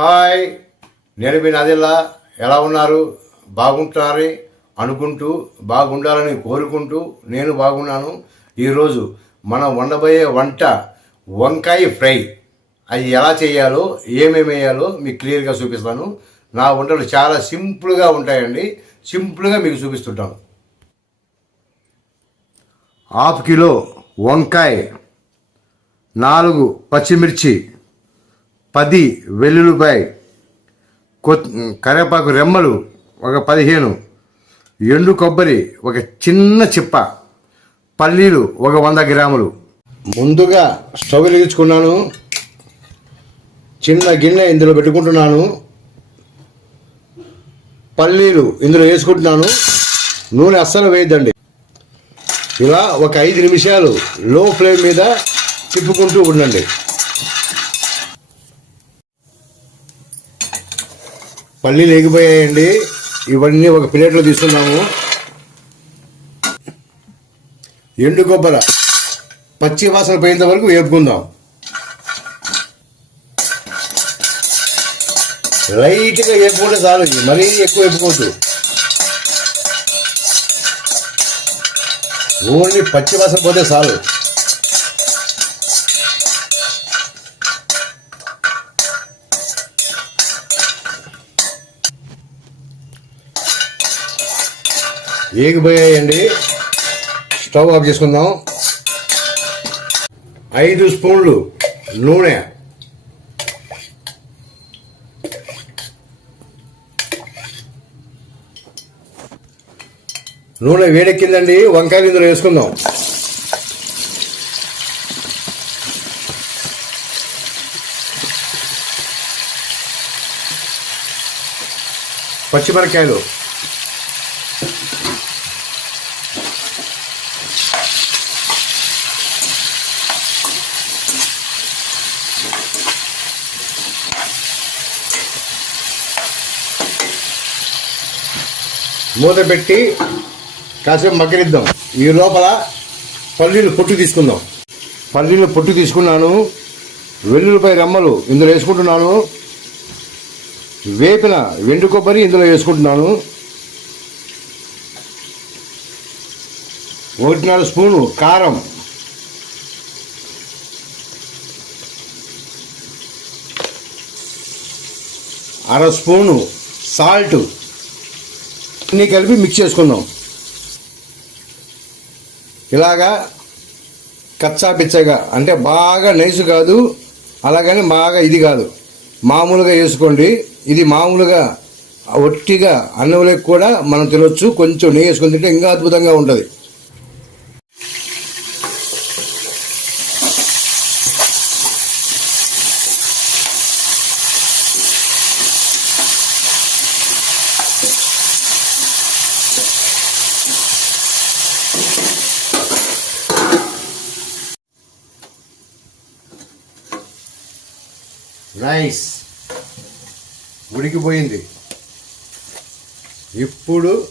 Hi నేను మీ నదిల్లా. ఎలా ఉన్నారు? బాగుంటారని అనుకుంటూ బాగుండాలని కోరుకుంటూ నేను బాగున్నాను. ఈరోజు మనం వండబోయే వంట వంకాయ ఫ్రై. అది ఎలా చేయాలో ఏమేమి వేయాలో మీకు క్లియర్గా చూపిస్తాను. నా వంటలు చాలా సింపుల్గా ఉంటాయండి. సింపుల్గా మీకు చూపిస్తుంటాను. హాఫ్ కిలో వంకాయ నాలుగు పచ్చిమిర్చి పది వెల్లుల్లిపాయ కొత్ కరివేపాకు రెమ్మలు ఒక పదిహేను ఎండు కొబ్బరి ఒక చిన్న చిప్ప పల్లీలు ఒక వంద గ్రాములు. ముందుగా స్టవ్ వెలిగించుకున్నాను. చిన్న గిన్నె ఇందులో పెట్టుకుంటున్నాను. పల్లీలు ఇందులో వేసుకుంటున్నాను. నూనె అస్సలు వేయద్దండి. ఇలా ఒక ఐదు నిమిషాలు లో ఫ్లేమ్ మీద తిప్పుకుంటూ ఉండండి. పల్లీలు ఎగిపోయాయండి ఇవన్నీ ఒక ప్లేట్లో తీసుకున్నాము ఎండు కొబ్బర. పచ్చి వాసన పోయేంత వరకు వేపుకుందాం. లైట్గా వేపుకుంటే చాలు మరీ ఎక్కువ వేపుకోవద్దు. ఓన్లీ పచ్చి వాసన పోతే చాలు. ఏగిపోయాయండి. స్టవ్ ఆఫ్ చేసుకుందాం. ఐదు స్పూన్లు నూనె. నూనె వేడెక్కిందండి. వంకాయలు ఇందులో వేసుకుందాం. పచ్చిమిరకాయలు మూత పెట్టి కాసేపు మగ్గనిద్దాం. ఈ లోపల పల్లీలు పొట్టు తీసుకుందాం. పల్లీలు పొట్టు తీసుకున్నాను. వెల్లుల్లిపై రెమ్మలు ఇందులో వేసుకుంటున్నాను. వేపిన వెండు కొబ్బరి ఇందులో వేసుకుంటున్నాను. ఒకటిన్నర స్పూను కారం. అర స్పూను సాల్ట్. అన్నీ కలిపి మిక్స్ చేసుకుందాం. ఇలాగా కచ్చా పిచ్చగా అంటే బాగా నైసు కాదు అలాగని బాగా ఇది కాదు. మామూలుగా వేసుకోండి. ఇది మామూలుగా ఒట్టిగా అన్నంలోకి కూడా మనం తినొచ్చు. కొంచెం నెయ్యి వేసుకొని తింటే ఇంకా అద్భుతంగా ఉంటుంది. నైస్ ఉడికిపోయింది ఇప్పుడు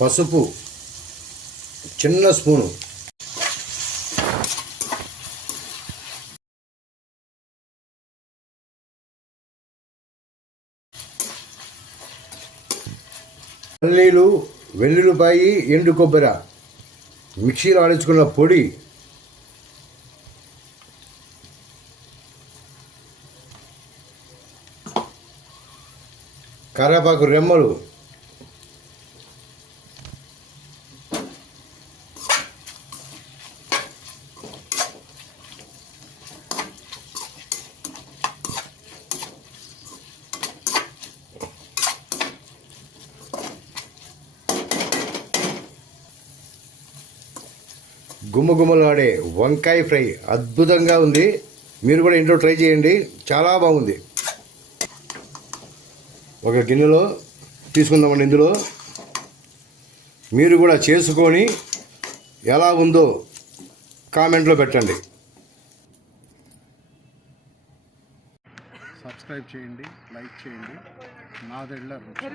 పసుపు చిన్న స్పూను. పల్లీలు వెల్లుల్లిపాయి ఎండు కొబ్బరి మిక్సీలో ఆడించుకున్న పొడి కరేపాకు రెమ్మలు. గుమ్మగుమ్మలాడే వంకాయ ఫ్రై అద్భుతంగా ఉంది. మీరు కూడా ఇంట్లో ట్రై చేయండి. చాలా బాగుంది. ఒక గిన్నెలో తీసుకుందామండి ఇందులో. మీరు కూడా చేసుకొని ఎలా ఉందో కామెంట్లో పెట్టండి. సబ్స్క్రైబ్ చేయండి లైక్ చేయండి. నాదెళ్ళ దగ్గర